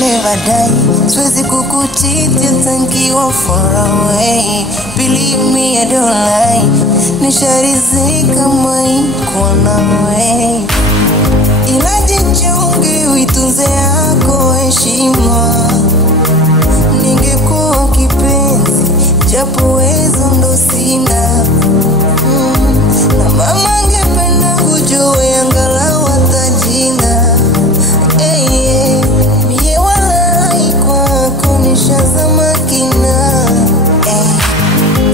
Never die. Siwezi kukuchiti, thank you for away. Believe me, I don't lie. Nisharizika mai kwa nawe. Ila jichunge uitunze yako heshima. Ningekuwa kipenzi, japo wezo ndo sina. Na mama angependa kujua angalau hata jina. Nishazama kina.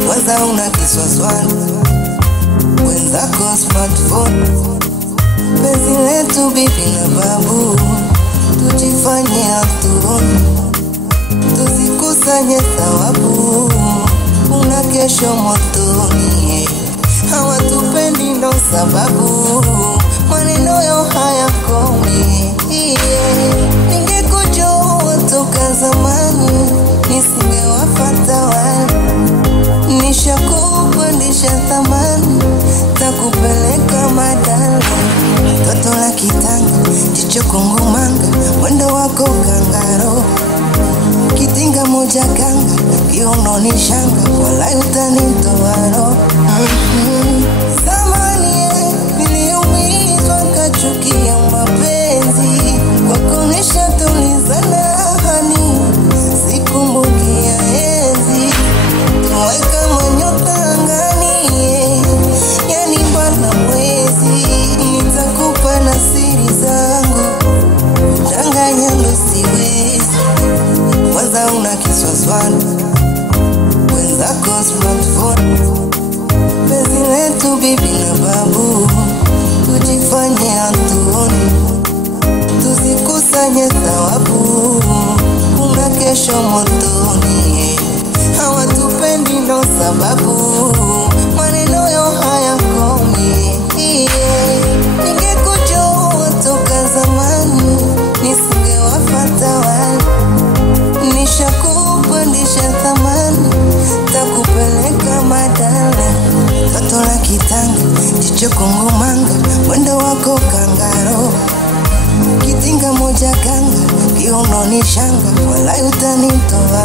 Kwanza una kiswaswani, wenzako smartphone. Penzi letu bibi na babu, tujifanye hatuoni, tuzikusanye thawabu. Una kesho motoni, hawatupendi ndo sababu maneno yao hayakomi. Ningekujua toka zamani, nisingewafata wale. Nishakupandisha thamani, takupeleka madala. Toto la kitanga, jicho kongomanga, mwendo wako kangaro. Kitinga moja kanga, kiuno ni shanga, wala utanitoaro. Zamani niliumizwa kachukia mapenzi, kwako nishatulizana hani, sikumbuki ya enzi. Tuweka manyota angani, yani bana mwezi. Nitakupa na siri zangu, danganya ndo siwezi. Kwanza una kiswaswani, wenzako smartphone. Penzi letu bibi na babu, tujifanye hatuoni, tuzikusanye thawabu. Una kesho motoni, hawatupendi ndo sababu maneno yao hayakomi. Ningekujua toka zamani, nisingewafata wale. Nishakupandisha thamani, takupeleka madala. Toto la kitanga, jicho kongomanga, mwendo wako kangaro. Kitinga moja kanga, kiuno ni shanga, wala utanitoa.